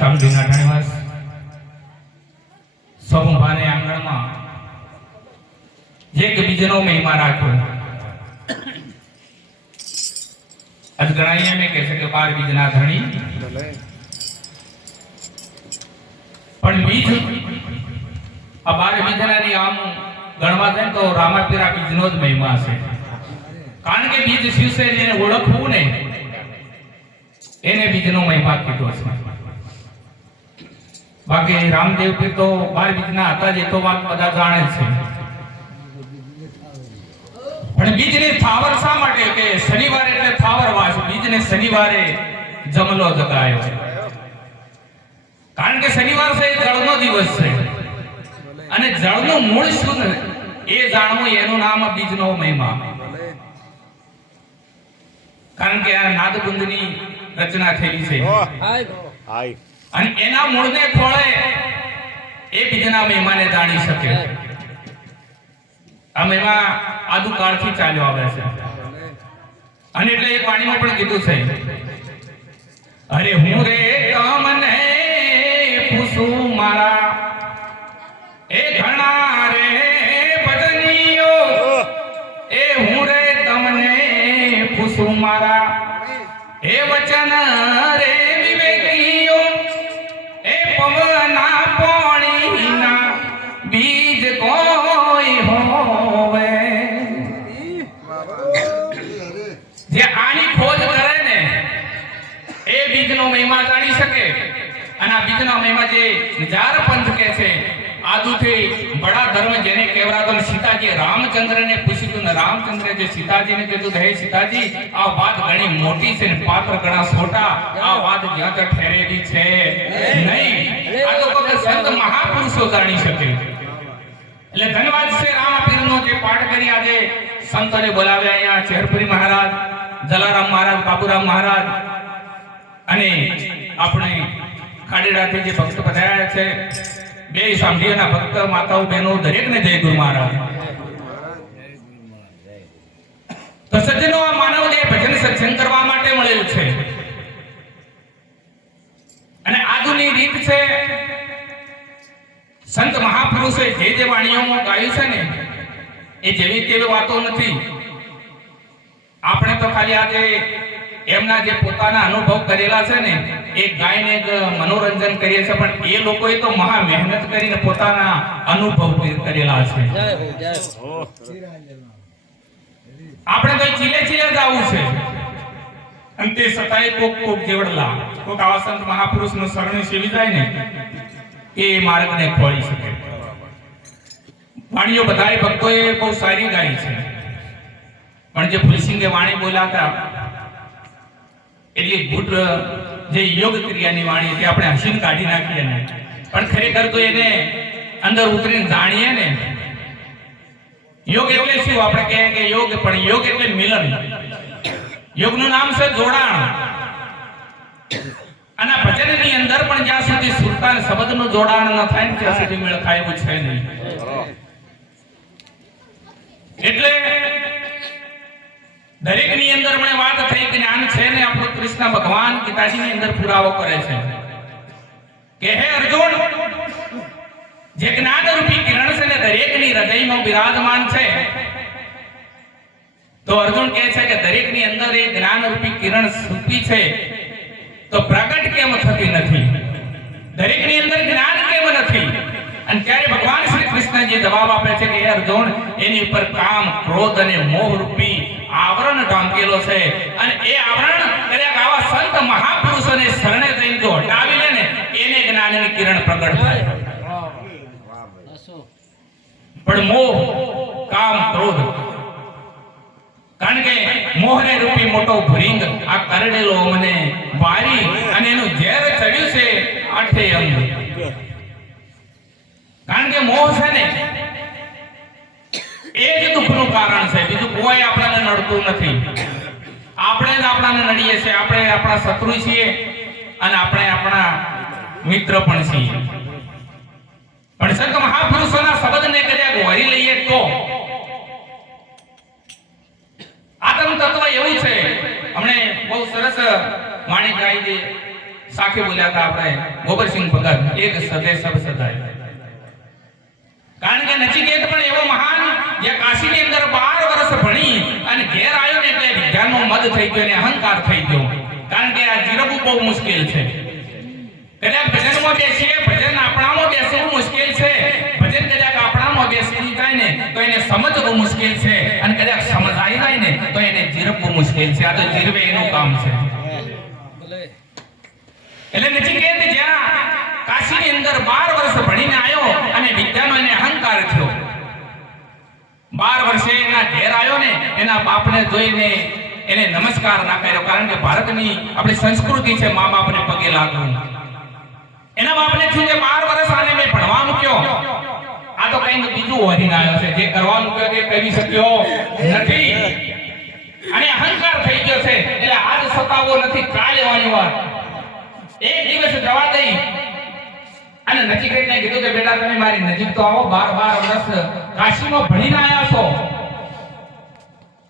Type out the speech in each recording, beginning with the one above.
સામડીના ઢાણીવાસ સમૂહભાને આંગણમાં જે કે બીજનો મહિમા રાખ્યો આજ ઘણા એમ કહે છે કે બાર બીજના ધણી. પણ બીજ, આ બાર બીજનાની આમ ગણવા જાય ને તો રામાપીરા બીજનો જ મહિમા છે કારણ કે બીજ શિવસેને એને ઓળખવું ને, એને બીજનો મહિમા કીધો છે. બાકી રામદેવ પીર તો બાર બીજના હતા જે તો વાત બધા જાણે છે. પણ બીજને થાવર શા માટે કે શનિવાર એટલે થાવર વાસ બીજને શનિવારે જમલો જગાયો. કારણ કે શનિવાર છે જળનો દિવસ છે. અને જળનું મૂળ શું એ જાણવું એનું નામ બીજનો મહિમા. કારણ કે આ નાદબુંદની રચના થયેલી છે. હાય. અને એના મૂળને ખોળે એ બીજના મહિમાને જાણી શકે. આ મહિમા આદુકાળથી ચાલ્યો આવે છે. અને એટલે એ પાણીમાં પણ કીધું છે. અરે હું રે તમને પૂછું મારા સંત મહાપુરુષો જાણી શકે. એટલે ધન્યવાદ છે રામાપીરનો જે પાઠ કરી આજે સંતોને બોલાવ્યા અહીંયા ચેરપુરી મહારાજ, જલારામ મહારાજ બાબુરામ મહારાજ. અને આપણે ખાડીડાથી જે ભક્ત પધાર્યા છે, બે સાંભળીના ભક્ત, માતાઓ, બહેનો, દરેકને જય ગુરુ મહારાજ. તો સજ્જનો, આ માનવ દેહ ભજન સત્સંગ કરવા માટે મળેલું છે. અને આદુની રીત છે, સંત મહાપુરુષે જે જે વાણીઓમાં ગાયું છે ને, એ જેવી તેવી વાતો નથી. આપણે તો ખાલી આજે એમના જે પોતાના અનુભવ કરેલા છે ને એ ગાયને એક મનોરંજન કરીએ છીએ. પણ એ લોકોએ તો મહા મહેનત કરીને પોતાના અનુભવ કરેલા છે. આપણે તો ચીલે ચીલે જ આવું છે. અને તે સતાય કોક કોક જેવડલા. કોક આવા સંત મહાપુરુષનું શરણે સેવી જાય ને એ માર્ગને ખોળી શકે. વાણીઓ બધાએ ભક્તોએ બહુ સારી ગાઈ છે. પણ જે ફુલસિંગે વાણી બોલ્યા હતા એટલી ગુટ જે યોગ ક્રિયાની વાણી હતી, આપણે હસીન કાઢી નાખીએ ને. પણ ખરેખર તો એને અંદર ઉતરીને જાણીએ ને. યોગ એટલે શું? આપણે કહે કે યોગ, પણ યોગ એટલે મિલન. યોગનું નામ છે જોડાણ. અને ભજનની અંદર પણ જ્યાં સુધી સુરતા શબ્દનું જોડાણ ન થાય ત્યાં સુધી મેળ ખાય એવું છે નહીં. એટલે દરેકની અંદર મને વાત થઈ જ્ઞાન છે ને આપણો કૃષ્ણ ભગવાન ગીતાજીની અંદર પુરાવો કરે છે. કે હે અર્જુન, જે જ્ઞાન રૂપી કિરણ છે ને દરેકની હૃદયમાં બિરાજમાન છે, તો અર્જુન કહે છે કે દરેકની અંદર એ જ્ઞાન રૂપી કિરણ સુપી છે, તો પ્રગટ કેમ થતી નથી? દરેકની અંદર જ્ઞાન કેમ નથી? અને ત્યારે ભગવાન શ્રી કૃષ્ણ જે જવાબ આપે છે કે અર્જુન, એની ઉપર કામ, ક્રોધ અને મોહ રૂપી ઢાંકેલો છે. અને એ આવરણ કદાચ આવા સંત મહાપુરુષોને શરણે જઈને જો હટાવી લે ને, એને જ્ઞાનની કિરણ પ્રગટ થાય. પણ મોહ કામ ક્રોધ. કારણ કે મોહને રૂપી મોટો ભરીંગ આ કરડેલો મને વારી અને એનું ઝેર ચડ્યું છે આઠે અંગ. કારણ કે મોહ છે ને એ જ દુઃખનું કારણ છે. બીજું કોઈ આપણને નડતું નથી. આપણે જ આપણાને નડીએ છીએ. આપણે આપણા શત્રુ છીએ અને આપણે આપણા મિત્ર પણ છીએ. પણ સંત મહાપુરુષોના શબ્દને કદાચ વરી લઈએ તો? આત્મ તત્વ એવું છે. હમણે બહુ સરસ વાણી ગાઈ. દે સાખી બોલ્યા હતા આપણે. ગોબરસિંહ ભગત. એક સદે સબ સદાય. કારણ કે નચિકેત પણ એવો મહાન જે કાશીની અંદર 12 વર્ષ ભણી અને ઘેર આવ્યો ને એટલે વિદ્યાનો મદ થઈ ગયો ને અહંકાર થઈ ગયો. કારણ કે આ જીરવું બહુ મુશ્કેલ છે. કદાચ ભજનમાં બેસીએ ભજન આપણામાં બેસવું મુશ્કેલ છે. ભજન કદાચ આપણામાં બેસી જાય ને તો એને સમજવું મુશ્કેલ છે. અને કદાચ સમજાઈ જાય ને તો એને જીરવવું મુશ્કેલ છે. આ તો જીરવે એનું કામ છે. એટલે નચિકેત જ્યાં કાશીની અંદર 12 વર્ષ ભણીને આવ્યો અને વિદ્યાનો એને અહંકાર થયો 12 વર્ષે એના ઘેર આવ્યો ને, એના બાપને જોઈને એને નમસ્કાર ના કર્યો, કારણ કે ભારતની આપણી સંસ્કૃતિ છે મા બાપને પગે લાગવું. એના બાપને થયું કે બાર વર્ષ આને મેં ભણવા મૂક્યો. આ તો કંઈક બીજું વધીને આવ્યો છે, જે કરવા મૂક્યો તે કરી શક્યો નથી. અને અહંકાર થઈ ગયો છે, એટલે આજ સતાવો નથી કાલે લેવાની વાત. એક દિવસ જવા દઈ અને નચિકેતને કીધું કે બેટા, તમે મારી નજીક તો આવો 12 12 વર્ષ કાશીમાં ભણીને આયા છો.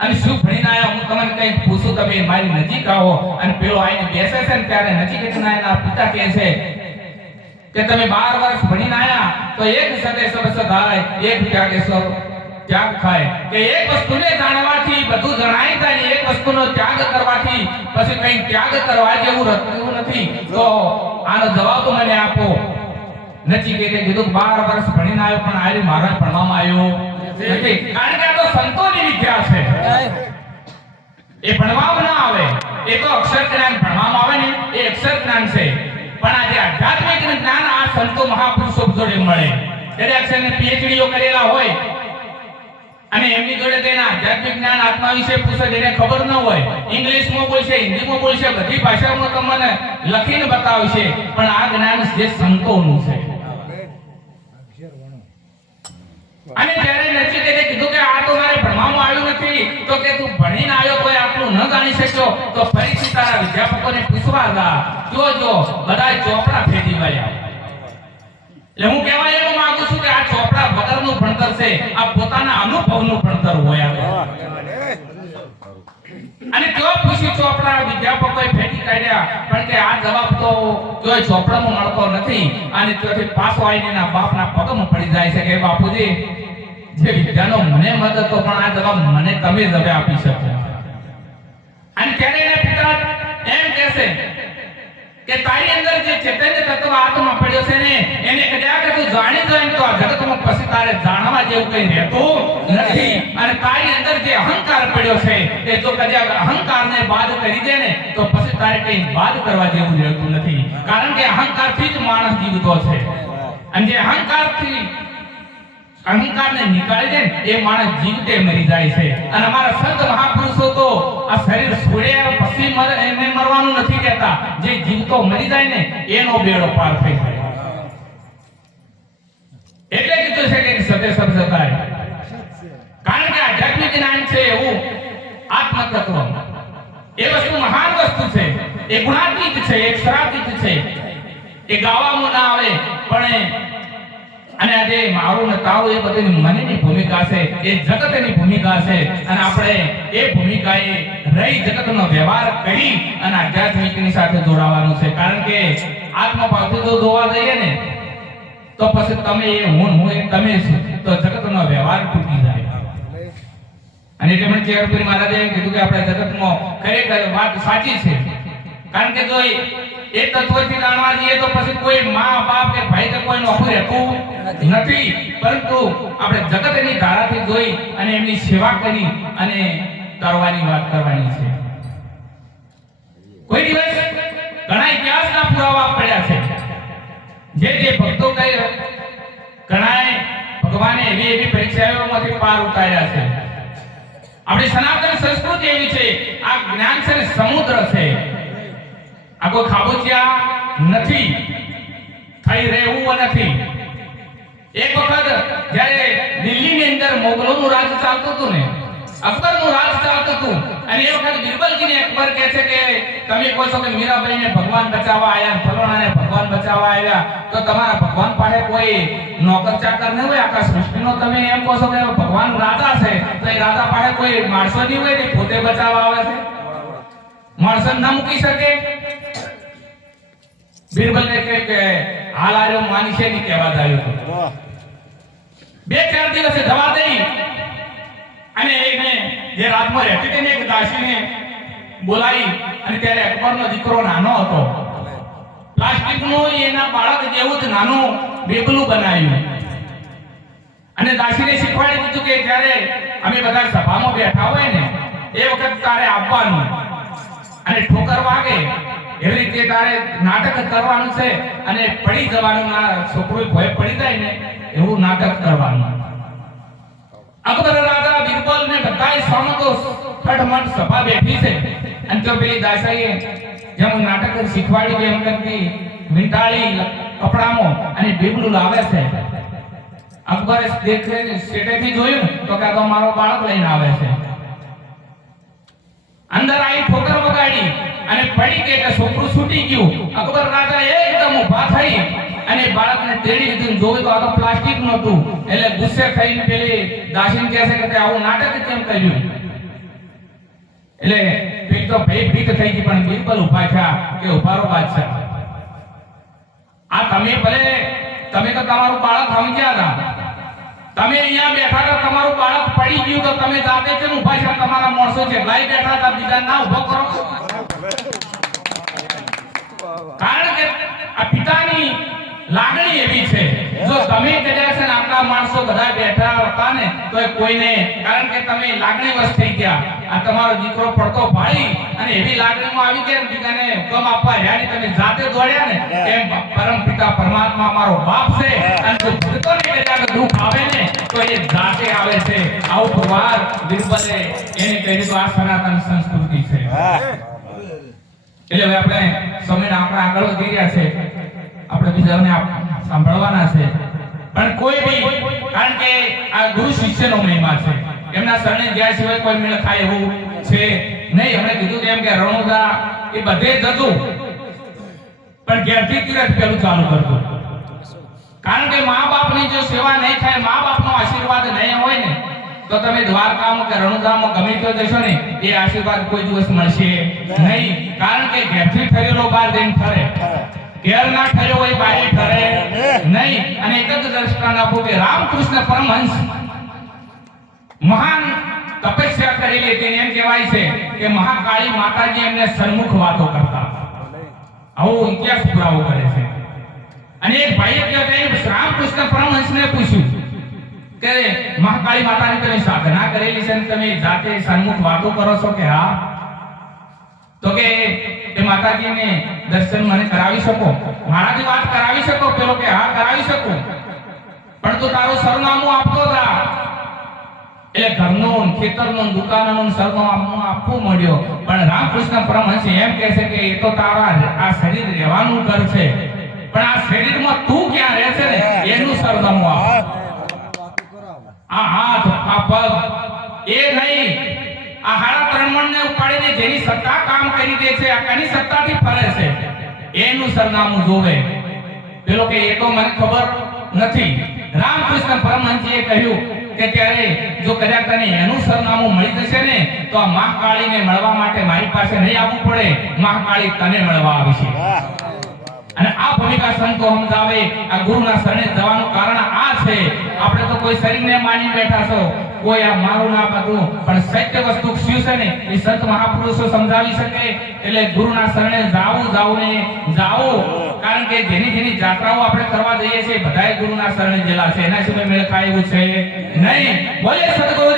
અને શું ભણીને આયા? હું તમને કંઈક પૂછું, તમે મારી નજીક આવો. અને પેલો આઈને બેસે છે ને ત્યારે નચિકેતના એના પિતા કહે છે કે તમે 12 વર્ષ ભણીને આયા તો એક સદે સબ સદાય એક ત્યાગે સબ ત્યાગ થાય. કે એક વસ્તુને જાણવાથી બધું જણાય થાય ને એક વસ્તુનો ત્યાગ કરવાથી પછી કંઈ ત્યાગ કરવા જેવું રહેતું નથી. તો આનો જવાબ મને આપો. નચિકેતે કીધું 12 વર્ષ ભણીને આવ્યો, પણ આયરી મારા ભણવામાં આવ્યો. નથી. કારણ કે આ તો સંતોની વિદ્યા છે. એ ભણવામાં ના આવે. એ તો અક્ષર જ્ઞાન ભણવામાં આવે ને, એ અક્ષર જ્ઞાન છે. પણ આ જે આધ્યાત્મિક જ્ઞાન આ સંતો મહાપુરુષો જોડે મળે. ત્યારે અક્ષરને પીએચડીઓ કરેલા હોય, અને એમની જોડે તેના આધ્યાત્મિક જ્ઞાન આત્મા વિશે પૂછે, જેને ખબર ન હોય. ઇંગ્લિશમાં બોલશે, હિન્દીમાં બોલશે, બધી ભાષામાં તમને લખીને બતાવશે. પણ આ જ્ઞાન જે સંતોનું છે. અને જ્યારે નચિકેતે કીધું કે આ તો મારે ભણવામાં આવ્યું નથી, તો કે તું ભણીને આવ્યો કોઈ આટલું ન જાણી શક્યો, તો ફરીથી તારા વિદ્યાપકોને પૂછવા હતા જો જો બધા ચોપડા ફેંકી ગયા એટલે હું કહેવા એવું માંગુ છું કે આ ચોપડા વગરનું ભણતર છે, આ પોતાના અનુભવનું ભણતર હોય આ અને કેવો પૂછી ચોપડા વિદ્યાપકોએ ફેંકી કાઢ્યા. પણ કે આ જવાબ તો કોઈ ચોપડામાં મળતો નથી, અને ત્યાંથી પાછો આવીને એના બાપના પગમાં પડી જાય છે કે બાપુજી, જે વિદ્યાનો મને મદદ હતો પણ આ જવાબ મને તમે જ હવે આપી શકો. અને ત્યારે એના પિતા એમ કહેશે કે તારી અંદર જે ચૈતન્ય તત્વ આત્મા પડ્યો છે ને એને કદાચ તું જાણી જાય તો આ જગતમાં પછી તારે જાણવા જેવું કઈ રહેતું નથી. અને તારી અંદર જે અહંકાર પડ્યો છે એ જો કદાચ અહંકારને બાદ કરી દે ને તો પછી તારે કઈ બાદ કરવા જેવું રહેતું નથી. કારણ કે અહંકારથી જ માણસ જીવતો છે. અને જે અહંકારથી અહંકારને નીકાળી દે એ માણસ જીવતે મરી જાય છે. અને અમારા સંત મહાપુરુષો તો આ શરીર છોડ્યા પછી એને મરવાનું નથી કહેતા. જે જીવતો મરી જાય ને, એનો બેડો પાર થઈ જાય. એટલે કીધું છે કે સબ સદાય કારણ કે આધ્યાત્મિક જ્ઞાન છે એવું આત્મતત્વ. એ વસ્તુ મહાન વસ્તુ છે. એ ગુણાતીત છે, એ શ્રાતીત છે. એ ગાવામાં ના આવે, પણ અને આજે મારું ને તારો એ બધી મનની ભૂમિકા છે, એ જગતની ભૂમિકા છે. અને આપણે એ ભૂમિકાએ રહી જગતનો વ્યવહાર કરી અને આધ્યાત્મિકની સાથે જોડાવાનું છે. કારણ કે આત્મભાવથી જો જોવા જઈએ ને, તો પછી તમે એ હું હું તમે તો જગતનો વ્યવહાર તૂટી જાય. અને એટલે પણ ચેરપુરી મહારાજે કીધું કે આપણે જગતમાં ખરેખર વાત સાચી છે. કારણ કે જો એ તત્વથી જાણવા જઈએ તો પછી કોઈ મા બાપ કે ભાઈ કે કોઈ નોખું રહેતું નથી. પરંતુ આપણે જગતની ધારાથી જોઈ અને એમની સેવા કરી અને કરવાની વાત કરવાની છે. કોઈ દિવસ ઘણા ઇતિહાસના પુરાવા પડ્યા છે. જે જે ભક્તો કઈ ઘણાએ ભગવાને એવી એવી પરીક્ષાઓમાંથી પાર ઉતાર્યા છે. આપણી સનાતન સંસ્કૃતિ એવી છે આ જ્ઞાન છે સમુદ્ર છે. આ કોઈ ખાબોચિયા નથી. થઈ રહેવું નથી એક વખત જ્યારે દિલ્હીની અંદર મોગલોનું રાજ ચાલતું હતું ને, અકબરનું રાજ ચાલતું હતું, અને એ વખત બિરબલજીને અકબર કહે છે કે, તમે કહો છો કે મીરાબાઈને ભગવાન બચાવવા આવ્યા ફલોણાને ભગવાન બચાવવા આવ્યા, તો તમારા ભગવાન પાસે કોઈ નોકર ચાકર ન હોય? આખા સૃષ્ટિનો તમે એમ કહો છો કે ભગવાન રાજા છે, તો એ રાજા પાસે કોઈ માણસો નહીં હોય ને? પોતે બચાવવા આવે છે? માણસો ના મૂકી શકે? બિરબલને કહે કે હાલ આર્યો માની છે નહીં કહેવા આવ્યો બે ચાર દિવસે દવા દઈ અને એને જે રાતમાં રહેતી તેને એક દાસીને બોલાવી અને ત્યારે અકબરનો દીકરો નાનો હતો. પ્લાસ્ટિકનું એના બાળક જેવું જ નાનું બેબલું બનાવ્યું. અને દાસીને શીખવાડી દીધું કે જ્યારે અમે બધા સભામાં બેઠા હોય ને એ વખત તારે આપવાનું અને ઠોકર વાગે એવી રીતે તારે નાટક કરવાનું છે અને પડી જવાનું છોકરો ભય પડી જાય ને એવું નાટક કરવાનું. અકબર રાજા, બિરબલ ને બધાય સામતો ઠઠમઠ સભા બેઠી છે. અને તો પેલી દાસાઈએ જેમ નાટક શીખવાડી એમ કરતી વિંટાળી કપડામાં અને બીબડું લાવે છે. અકબરે દેખે સેટેથી જોયું તો કે તો મારો બાળક લઈને આવે છે. અંદર આવી ઠોકર વગાડી. અને પડી ગઈ એટલે છોકરું છૂટી ગયું. અકબર રાજા એકદમ ઊભા થઈ અને બાળકને તેડી લીધું જોયું તો આ તો પ્લાસ્ટિક નહોતું. એટલે ગુસ્સે થઈને પેલી દાસીન કહે છે કે આવું નાટક કેમ કર્યું? એટલે પેલી તો ભય ભીત થઈ ગઈ, પણ બિલકુલ ઊભા થયા કે ઉભારો બાદશાહ. આ તમે ભલે, તમે તો તમારું બાળક સમજ્યા હતા. તમે અહીંયા બેઠા હતા, તમારું બાળક પડી ગયું તો તમે જાતે કેમ ઊભા છો તમારા માણસો છે, લાઈ બેઠા હતા બીજા ના ઊભો કરો. કારણ કે આ પિતાની લાગણી એવી છે. જો તમે કદાચ આપણા માણસો બધા બેઠા હતા ને તો કોઈને કારણ કે તમે લાગણી વશ થઈ ગયા. આ તમારો દીકરો પડતો ભાળી અને એવી લાગણીમાં આવી ગયા બીજાને હુકમ આપવા રહ્યા તમે જાતે દોડ્યા ને એમ પરમ પિતા પરમાત્મા મારો બાપ છે. અને જો ભક્તોને કદાચ દુઃખ આવે ને તો એ જાતે આવે છે. આવું પુરવાર બિરબલે એને કહ્યું આ સનાતન સંસ્કૃતિ છે. એટલે હવે આપણે સમયના આપણે આગળ વધી રહ્યા છે. આપણે બીજાને સાંભળવાના છે. પણ કોઈ બી, કારણ કે આ ગુરુ શિષ્યનો મહિમા છે. એમના શરણે ગયા સિવાય કોઈ મેળ થાય એવું છે નહીં. અમે કીધું તેમ કે રણુદા એ બધે જતું પણ ઘેરથી તીરથ પેલું ચાલુ કરતું. કારણ કે મા બાપની જો સેવા નહીં થાય, મા બાપનો આશીર્વાદ નહીં હોય ને તો તમે દ્વારકામાં કે રણુદામાં ગમે તો જશો ને, એ આશીર્વાદ કોઈ દિવસ મળશે નહીં. કારણ કે ઘેરથી ઠરેલો બાર જઈને ફરે. ઘેર ના ઠર્યો હોય બારે ઠરે નહીં. અને એક જ દ્રષ્ટાંત આપો કે રામકૃષ્ણ પરમહંસ મહાન તપસ્યા કરેલી તેને એમ કહેવાય છે કે મહાકાળી માતાજી એમને સન્મુખ વાતો કરતા આવો ઇતિહાસ પુરાવો કરે છે. અને એક ભાઈએ કહ્યું રામકૃષ્ણ પરમહંસને પૂછ્યું કે મહાકાળી માતાની તમે સાધના કરેલી છે અને તમે જાતે સન્મુખ વાતો કરો છો કે હા? તો કે એ માતાજીને દર્શન મને કરાવી શકો? મારાથી વાત કરાવી શકો? પેલો કે હા, કરાવી શકું. પણ તું તારું સરનામું આપતો જા. એટલે ઘરનું ખેતરનું દુકાનનું સરનામું આપવું મળ્યો. પણ રામકૃષ્ણ પરમહંસ એમ કહે છે કે એ તો તારા આ શરીર રહેવાનું ઘર છે. પણ આ શરીરમાં તું ક્યાં રહે છે ને એનું સરનામું આપ આ હાથ આ પગ એ નહીં આ હાડા ત્રણ ને જેની સત્તા કામ કરી દે છે, આ કની સત્તાથી ફરે છે? એનું સરનામું જોવે. પેલો કે, એ તો મને ખબર નથી. રામકૃષ્ણ પરમહંસજીએ કહ્યું કે, ત્યારે જો કદાચ તને એનું સરનામું મળી જશે ને, તો આ મહાકાળીને મળવા માટે મારી પાસે નહીં આવવું પડે. મહાકાળી તને મળવા આવશે વાહ. અને આ ભૂમિકા સંતો સમજાવે, આ ગુરુના શરણે જવાનું કારણ આ છે. આપણે તો કોઈ શરીરને માની બેઠા છો, કોઈ આ મારું ના બધું પણ સત્ય વસ્તુ શું છે ને, એ સંત મહાપુરુષો સમજાવી શકે, એટલે ગુરુના શરણે જાવું જાવું ને જાવું કારણ કે જેની જેની જાત્રાઓ આપણે કરવા જઈએ છીએ, બધાય ગુરુના શરણે જેલા છે. એના સિવાય મેળ ખાય એવું છે નહીં. બોલે સદગુરુ